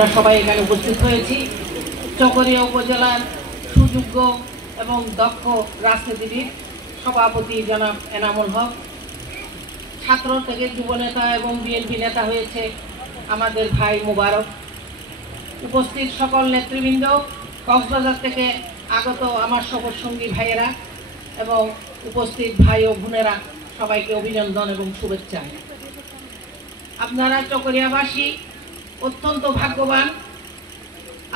আমরা সবাই এখানে উপস্থিত হয়েছি। চকরিয়া উপজেলার সুযোগ্য এবং দক্ষ রাজনীতিবিদ সভাপতি জনাব এনামুল হক, ছাত্র থেকে যুবনেতা এবং বিএনপি নেতা হয়েছে আমাদের ভাই মুবারক, উপস্থিত সকল নেতৃবৃন্দ, কক্সবাজার থেকে আগত আমার সফরসঙ্গী ভাইয়েরা এবং উপস্থিত ভাই ও বোনেরা, সবাইকে অভিনন্দন এবং শুভেচ্ছা। আপনারা চকরিয়াবাসী অত্যন্ত ভাগ্যবান,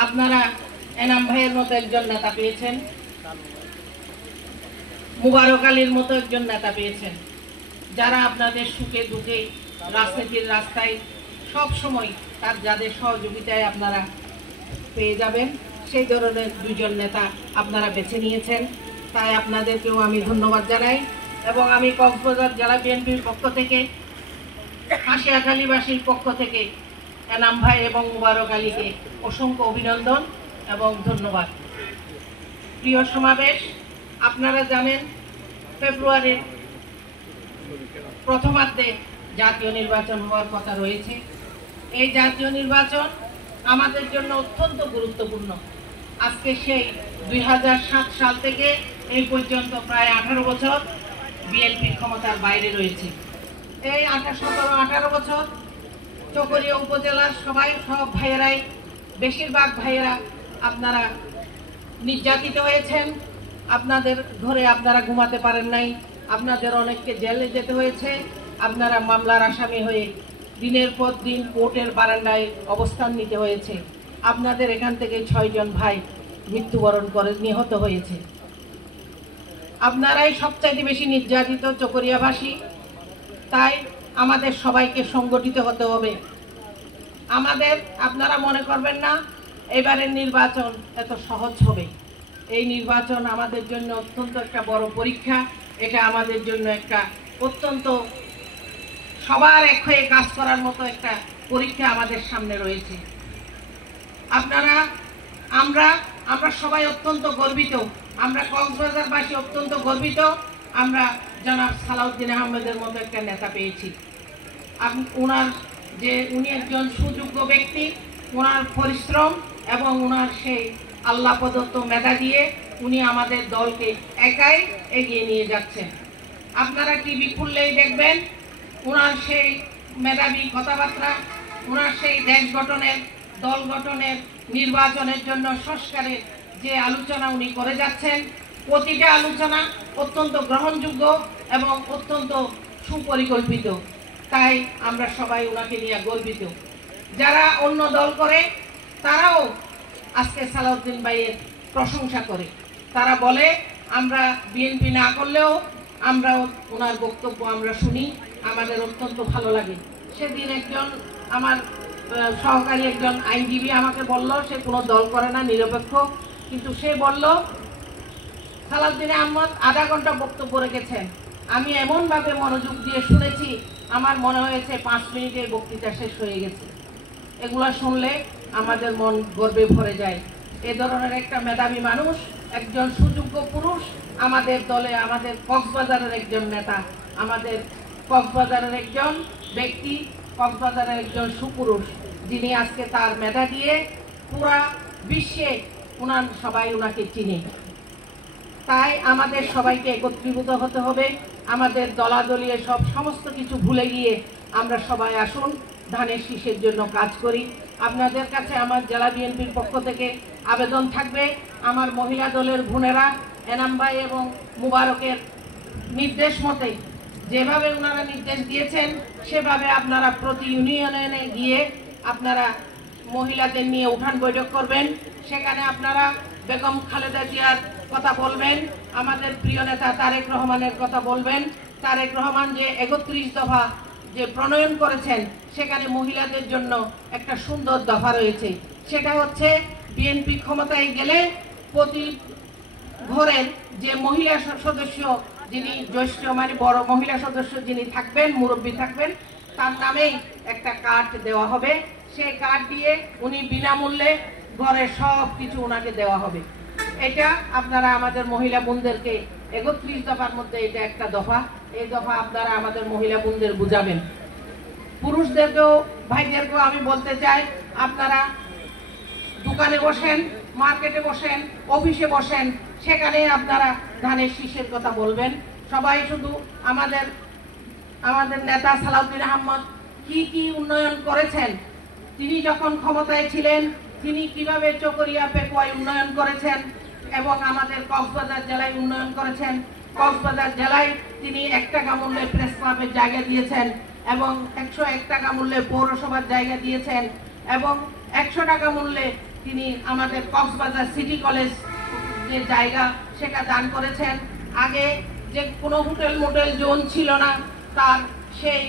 আপনারা এনাম ভাইয়ের মতো একজন নেতা পেয়েছেন, মুবারক আলীর মতো একজন নেতা পেয়েছেন, যারা আপনাদের সুখে দুঃখে রাজনীতির রাস্তায় সব সময় তার যাদের সহযোগিতায় আপনারা পেয়ে যাবেন, সেই ধরনের দুইজন নেতা আপনারা বেছে নিয়েছেন। তাই আপনাদেরকেও আমি ধন্যবাদ জানাই এবং আমি কক্সবাজার জেলা বিএনপির পক্ষ থেকে, হাসিয়াখালীবাসীর পক্ষ থেকে এনাম ভাই এবং মুবারক আলীকে অসংখ্য অভিনন্দন এবং ধন্যবাদ। প্রিয় সমাবেশ, আপনারা জানেন ফেব্রুয়ারির প্রথমার্ধে জাতীয় নির্বাচন হওয়ার কথা রয়েছে। এই জাতীয় নির্বাচন আমাদের জন্য অত্যন্ত গুরুত্বপূর্ণ। আজকে সেই 2007 সাল থেকে এই পর্যন্ত প্রায় 18 বছর বিএনপি ক্ষমতার বাইরে রয়েছে। এই 17-18 বছর চকরিয়া উপজেলার সব ভাইয়েরাই, বেশিরভাগ ভাইয়েরা আপনারা নির্যাতিত হয়েছেন, আপনাদের ঘরে আপনারা ঘুমাতে পারেন নাই, আপনাদের অনেককে জেলে যেতে হয়েছে, আপনারা মামলার আসামি হয়ে দিনের পর দিন কোর্টের বারান্দায় অবস্থান নিতে হয়েছে। আপনাদের এখান থেকে 6 জন ভাই মৃত্যুবরণ করে নিহত হয়েছে। আপনারাই সবচাইতে বেশি নির্যাতিত চকরিয়াবাসী। তাই আমাদের সবাইকে সংগঠিত হতে হবে। আপনারা মনে করবেন না এবারের নির্বাচন এত সহজ হবে। এই নির্বাচন আমাদের জন্য অত্যন্ত একটা বড় পরীক্ষা। এটা আমাদের জন্য একটা অত্যন্ত সবার এক হয়ে কাজ করার মতো একটা পরীক্ষা আমাদের সামনে রয়েছে। আমরা সবাই অত্যন্ত গর্বিত, আমরা কক্সবাজারবাসী অত্যন্ত গর্বিত, আমরা জনাব সালাউদ্দিন আহমেদের মতো একটা নেতা পেয়েছি। উনি একজন সুযোগ্য ব্যক্তি, ওনার পরিশ্রম এবং ওনার সেই আল্লাহ প্রদত্ত মেধা দিয়ে উনি আমাদের দলকে একাই এগিয়ে নিয়ে যাচ্ছেন। আপনারা টিভি খুললেই দেখবেন ওনার সেই মেধাবী কথাবার্তা, ওনার সেই দেশ গঠনের, দল গঠনের, নির্বাচনের জন্য সংস্কারের যে আলোচনা উনি করে যাচ্ছেন, প্রতিটা আলোচনা অত্যন্ত গ্রহণযোগ্য এবং অত্যন্ত সুপরিকল্পিত। তাই আমরা সবাই ওনাকে নিয়ে গর্বিত। যারা অন্য দল করে তারাও আজকে সালাউদ্দিন ভাইয়ের প্রশংসা করে। তারা বলে আমরা বিএনপি না করলেও আমরাও ওনার বক্তব্য আমরা শুনি, আমাদের অত্যন্ত ভালো লাগে। সেদিন আমার সহকারী একজন আইনজীবী আমাকে বলল, সে কোনো দল করে না, নিরপেক্ষ, কিন্তু সে বলল সালাউদ্দিন আহমদ আধা ঘন্টা বক্তব্য রেখেছেন, আমি এমনভাবে মনোযোগ দিয়ে শুনেছি, আমার মনে হয়েছে 5 মিনিটের বক্তৃতা শেষ হয়ে গেছে। এগুলো শুনলে আমাদের মন গর্বে ভরে যায়। এ ধরনের একটা মেধাবী মানুষ, একজন সুযোগ্য পুরুষ আমাদের দলে, আমাদের কক্সবাজারের একজন নেতা, আমাদের কক্সবাজারের একজন ব্যক্তি, কক্সবাজারের একজন সুপুরুষ, যিনি আজকে তার মেধা দিয়ে পুরা বিশ্বে সবাই ওনাকে চিনে। তাই আমাদের সবাইকে একত্রীভূত হতে হবে। আমাদের দলাদলীয় সমস্ত কিছু ভুলে গিয়ে আমরা সবাই আসুন ধানের শীষের জন্য কাজ করি। আপনাদের কাছে আমার জেলা বিএনপির পক্ষ থেকে আবেদন থাকবে, আমার মহিলা দলের বোনেরা এনাম ভাই এবং মুবারকের নির্দেশ মতে যেভাবে ওনারা নির্দেশ দিয়েছেন সেভাবে আপনারা প্রতি ইউনিয়নে গিয়ে আপনারা মহিলাদের নিয়ে উঠান বৈঠক করবেন। সেখানে আপনারা বেগম খালেদা জিয়ার কথা বলবেন, আমাদের প্রিয় নেতা তারেক রহমানের কথা বলবেন। তারেক রহমান যে 31 দফা যে প্রণয়ন করেছেন, সেখানে মহিলাদের জন্য একটা সুন্দর দফা রয়েছে। সেটা হচ্ছে বিএনপি ক্ষমতায় গেলে প্রতি ঘরের যে মহিলা সদস্য, যিনি জ্যেষ্ঠ মানে বড় মহিলা সদস্য যিনি থাকবেন, মুরব্বী থাকবেন, তার নামেই একটা কার্ড দেওয়া হবে। সেই কার্ড দিয়ে উনি বিনামূল্যে ঘরের সব কিছু ওনাকে দেওয়া হবে। এটা আপনারা আমাদের মহিলা বোনদেরকে 31 দফার মধ্যে এটা একটা দফা, এই দফা আপনারা আমাদের মহিলা বোনদের বুঝাবেন। পুরুষদেরকেও ভাইদেরকেও আমি বলতে চাই, আপনারা দোকানে বসেন, মার্কেটে বসেন, অফিসে বসেন, সেখানে আপনারা ধানের শীষের কথা বলবেন। সবাই শুধু আমাদের নেতা সালাউদ্দিন আহমদ কি উন্নয়ন করেছেন, তিনি যখন ক্ষমতায় ছিলেন তিনি কিভাবে চকরিয়া পেকুয়ায় উন্নয়ন করেছেন এবং আমাদের কক্সবাজার জেলায় উন্নয়ন করেছেন। কক্সবাজার জেলায় তিনি 1 টাকা মূল্যে প্রেস ক্লাবের জায়গা দিয়েছেন এবং 101 টাকা মূল্যে পৌরসভার জায়গা দিয়েছেন এবং 100 টাকা মূল্যে তিনি আমাদের কক্সবাজার সিটি কলেজ যে জায়গা সেটা দান করেছেন। আগে যে কোনো হোটেল মোটেল জোন ছিল না, তার সেই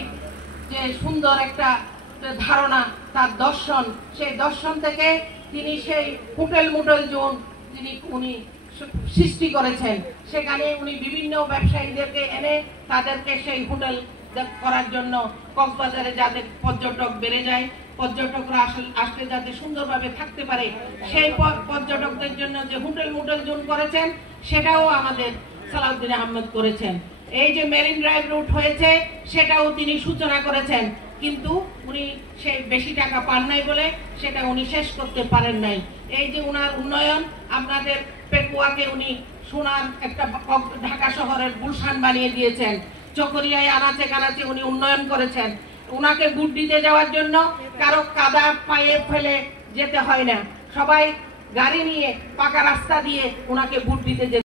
যে সুন্দর একটা ধারণা, তার দর্শন, সেই দর্শন থেকে তিনি সেই হোটেল মোটেল জোন উনি সৃষ্টি করেছেন। সেখানে উনি বিভিন্ন ব্যবসায়ীদেরকে এনে তাদেরকে সেই হোটেল করার জন্য কক্সবাজারে যাতে পর্যটক বেড়ে যায়, পর্যটকরা আসলে যাতে সুন্দরভাবে থাকতে পারে, সেই পর্যটকদের জন্য যে হোটেল মোটেল জোন করেছেন সেটাও আমাদের সালাউদ্দিন আহমেদ করেছেন। এই যে মেরিন ড্রাইভ রুট হয়েছে সেটাও তিনি সূচনা করেছেন, কিন্তু উনি সেই বেশি টাকা পান নাই বলে সেটা উনি শেষ করতে পারেন নাই। এই যে উনার উন্নয়ন, আপনাদের পেকুয়াকে উনি সোনার একটা ঢাকা শহরের গুলশান বানিয়ে দিয়েছেন। চকরিয়ায় আনাচে কানাচে উনি উন্নয়ন করেছেন। উনাকে ভোট দিতে যাওয়ার জন্য কারো কাদা পায়ে ফেলে যেতে হয় না, সবাই গাড়ি নিয়ে পাকা রাস্তা দিয়ে উনাকে ভোট দিতে